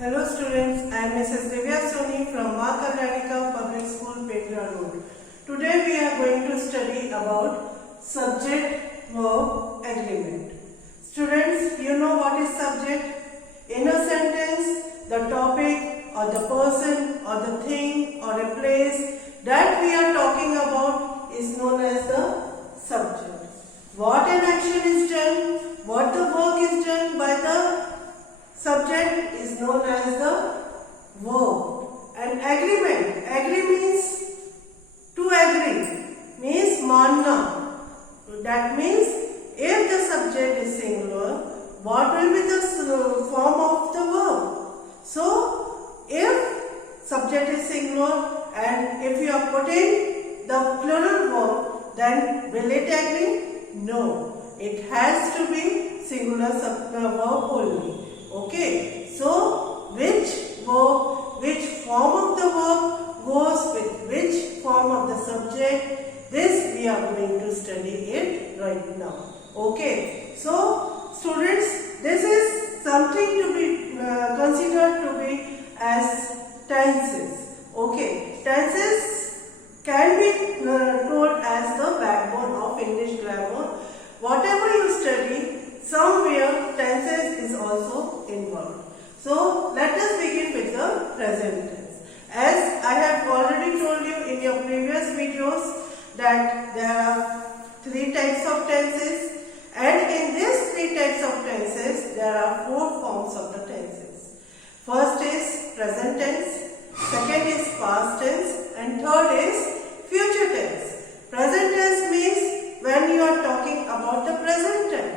Hello students, I am Mrs. Divya Soni from Ma Kalyanika Public School, Petra Road. Today we are going to study about subject-verb agreement. Students, you know what is subject? In a sentence, the topic or the person or the thing or a place that we are talking about is known as the subject. What an action is done, what the work is done by the subject is known as the verb. And agreement, agree means to agree, means manna. That means if the subject is singular, what will be the form of the verb? So, if subject is singular and if you are putting the plural verb, then will it agree? No, it has to be singular verb only. Okay, so which verb, which form of the verb goes with which form of the subject, this we are going to study it right now. Okay, so students, this is something to be considered to be as tenses. Okay, tenses can be told as the backbone of English grammar. Whatever you study, somewhere tenses is also involved. So let us begin with the present tense. As I have already told you in your previous videos that there are three types of tenses, and in these three types of tenses there are four forms of the tenses. First is present tense, second is past tense, and third is future tense. Present tense means when you are talking about the present tense.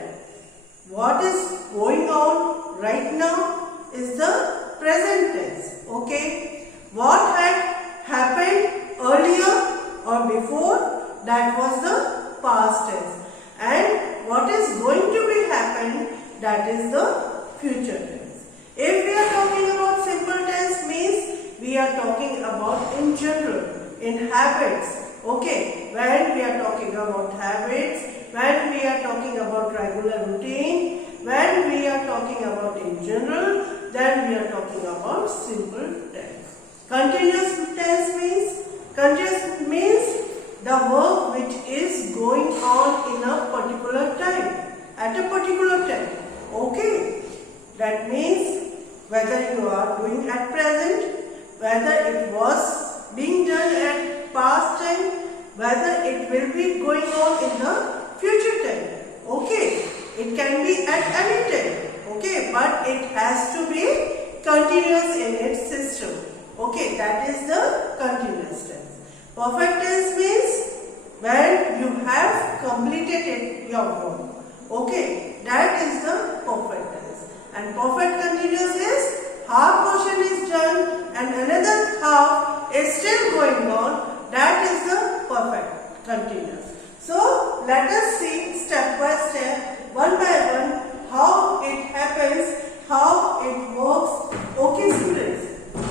What is going on right now is the present tense. Okay. What had happened earlier or before, that was the past tense. And what is going to be happen, that is the future tense. If we are talking about simple tense means we are talking about in general, in habits. Okay. When we are talking about habits, when we are talking about regular routine, when we are talking about in general, then we are talking about simple tense. Continuous tense means the work which is going on in a particular time, at a particular time. Okay, that means whether you are doing at present, whether it was being done at past time, whether it will be going on in the future time. Okay, it can be at any time. Okay, but it has to be continuous in its system. Okay, that is the continuous tense. Perfect tense means when you have completed your work. Okay, that is the perfect tense. And perfect continuous is half portion is done and another half is still going on. That is the perfect continuous. So let us see step by step, one by one, how it happens, how it works. Okay students.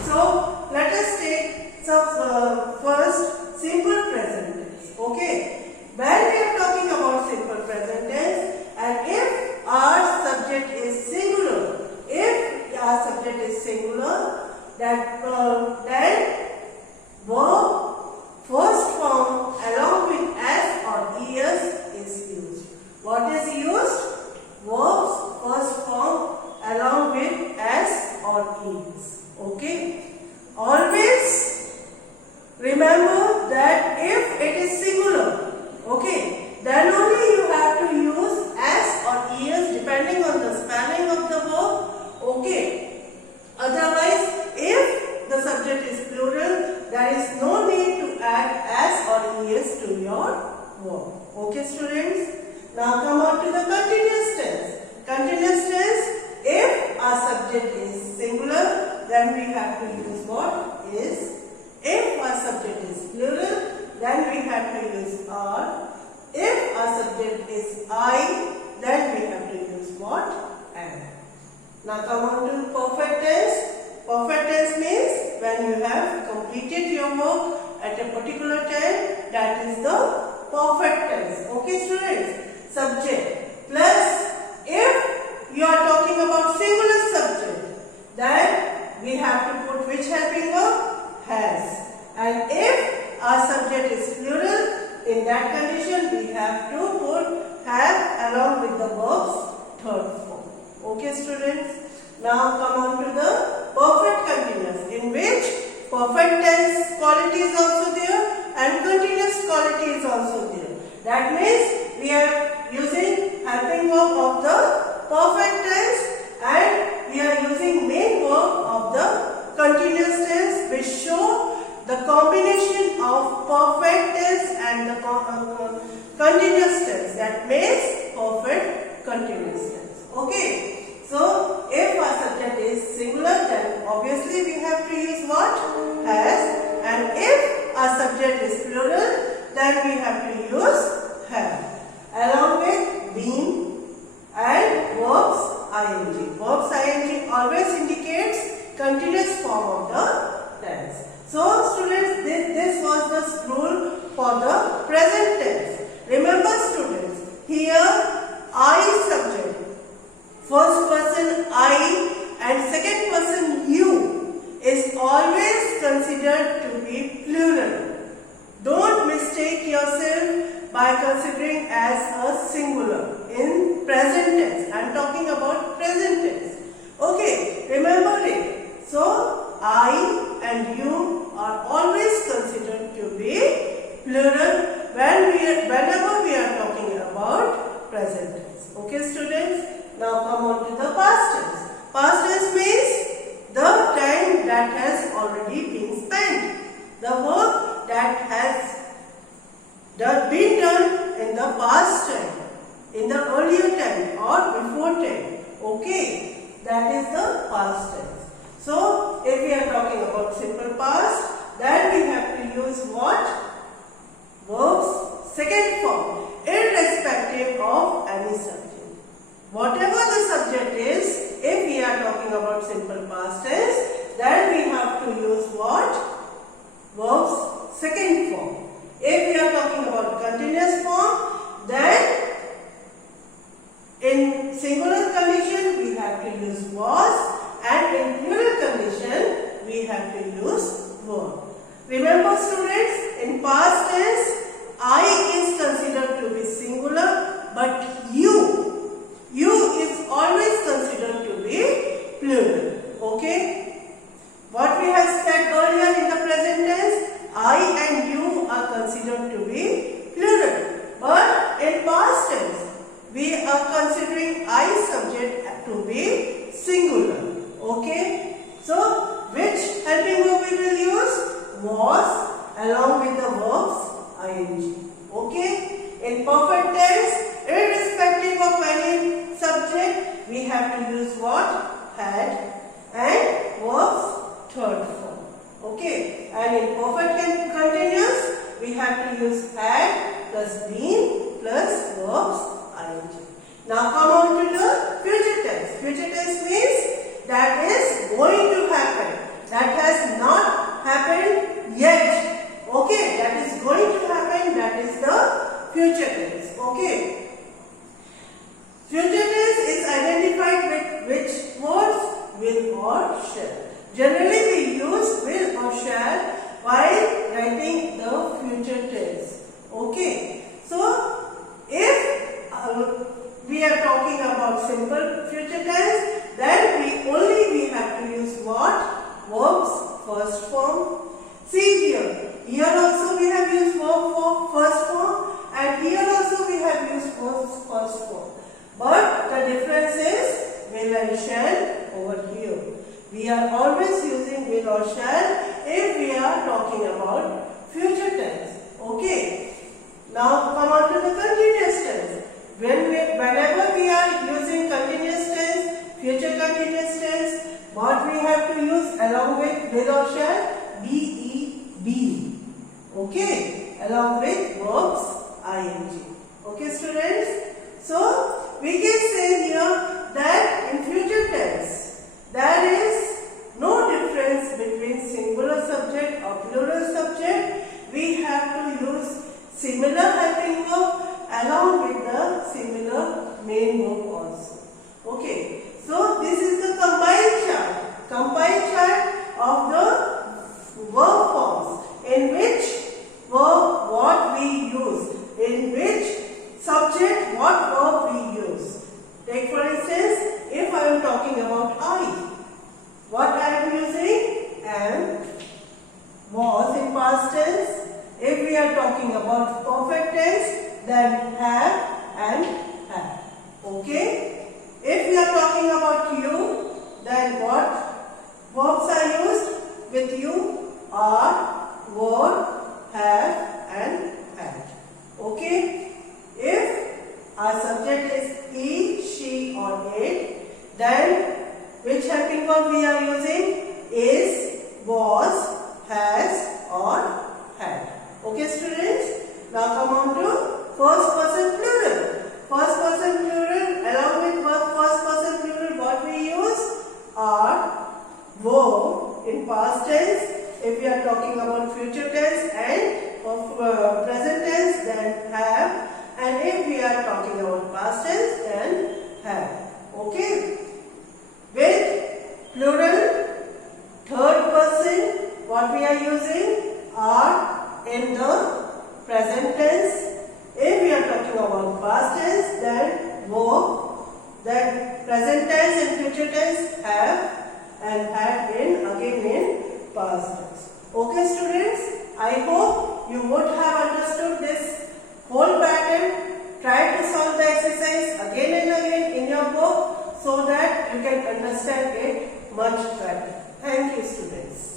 So let us take some first simple present tense. Okay. When we are talking about simple present tense, and if our subject is singular, that then verb first form along with s or es is used. What is used? Verbs first form along with s or es. Okay. Always remember that if it is singular, okay, then only you have to use s or es depending on the spelling of the verb. Okay. Otherwise, if the subject is plural, there is no need to add s or es to your verb. Okay students? Now come on to the continuous tense. Continuous tense, if our subject is singular, then we have to use what is. If our subject is plural, then we have to use are. If our subject is I, then we have to use what? Am. Now come on to perfect tense. Perfect tense means when you have completed your work at a particular time, that is the perfect tense. Okay students? Subject plus if you are talking about singular subject, then we have to put which helping verb? Has. And if our subject is plural, in that condition we have to put have along with the verb's third form. Okay students? Now come on to the perfect continuous, in which perfect tense quality is also there and continuous quality is also there. That means we are using helping verb of the perfect tense and we are using main verb of the continuous tense, which show the combination of perfect tense and the continuous tense. That means perfect continuous tense. Okay. So, if our subject is singular, then obviously we have to use what? Has. And if our subject is plural, then we have to use have. Along with been and verbs ing. Verbs ing always indicates continuous form of the tense. So, students, this was the rule for the present tense. Remember students, here I subject. First person I and second person you is always considered to be plural. Don't mistake yourself by considering as a singular in present tense. I am talking about present tense. Okay, remember it. So, I and you are always considered to be plural whenever we are talking about present tense. Okay students? Now come on to the past tense. Past tense means the time that has already been spent. The work that has been done in the past time, in the earlier time or before time. Okay, that is the past tense. So, if we are talking about simple past, then we have to use what? Verbs second form, irrespective of any subject. Whatever the subject is, if we are talking about simple past tense, then we have to use what? Verbs second form. If we are talking about continuous form, then in singular condition we have to use was, and in plural condition we have to use were. Remember students, in past tense I is considered to be singular, but you is always considered to be plural. Okay? What we have said earlier in the present tense, I and you are considered to be plural. But in past tense, we are considering I subject to be singular. Okay? So, which helping verb we will use? Was along with the verbs ing. Okay? In perfect tense, irrespective of any subject, we have to use what? Had and verbs third form. Okay? And in perfect continuous, we have to use had plus been plus verbs ing. Now come on to the future tense. Future tense means that is going to happen. That has not happened yet. Okay? That is going to happen. That is the future tense. Okay? Future tense is identified with which words? Will or shall. Generally we use will or shall while writing the future tense. Okay. So, if we are talking about simple future tense, then we have to use what? Verbs first form. See here. Here also we have used verb for first form, and here also we have used verbs first form. But the difference is will and shall over here. We are always using will or shall if we are talking about future tense. Okay. Now come on to the continuous tense. Whenever we are using continuous tense, future continuous tense, what we have to use along with will or shall? Be. Okay. Along with verbs ing. Okay students. So we can say here that in future tense there is no difference between singular subject or plural subject. We have to use similar helping verb along with the similar main verb also. Okay. So this is the combined chart. Combined chart then have and had. Okay? If we are talking about you, then what verbs are used with you? Are, were, have and had. Okay? If our subject is he, she or it, then which helping verb we are using? Is, was, has or had. Okay students? Now come on to first person plural. First person plural, along with verb first person plural, what we use? Are, were in past tense. If we are talking about future tense, and of present tense, then have. And if we are talking about past tense, then have. Okay? With plural, third person, what we are using? Are in the present tense. If we are talking about past tense, then were. Then present tense and future tense, have and had in again in past tense. Okay students, I hope you would have understood this whole pattern. Try to solve the exercise again and again in your book so that you can understand it much better. Thank you students.